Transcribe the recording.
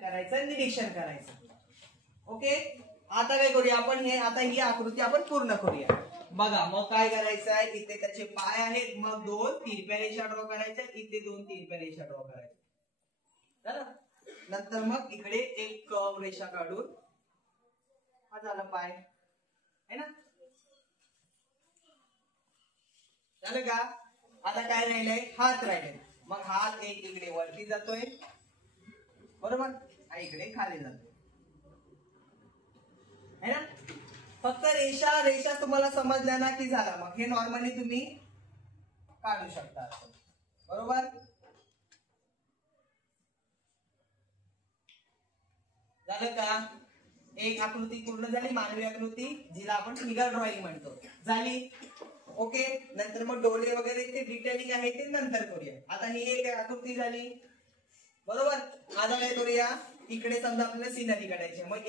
करायचं, निरीक्षण करायचं. ओके, आता काय करूया आपण, हे आता ही आकृती आपण पूर्ण करूया. बघा मग काय करायचं आहे, इथे त्याचे पाय आहेत, मग 2 तिरप्या रेषा ड्रॉ करायच्या, इथे 2 तिरप्या रेषा ड्रॉ करायच्या. नंतर मग इकडे एक कर्व रेषा काढून, हा झाला पाय है ना. झालं का. आता काय राहिलंय, हात राहिले. मग हात एक इकडे वरती जातोय, बरोबर, हा इकडे खाली जातोय है ना. फक्त रेषा रेषा तुम्हाला समजल्या ना की झाला. मग हे नॉर्मली तुम्ही काढू शकता, बरोबर. झालं का. एक आकृती पूर्ण झाली, मानवी आकृती, जिला आपण फिगर ड्रॉइंग म्हणतो, झाली. ओके, नंतर मग डोळे वगैरे ते डिटेलिंग आहे ते नंतर करूया. आता ही एक आकृती झाली, बरोबर. आता काय करूया, इकडे समजा आपल्याला सिनरी काढायची, मग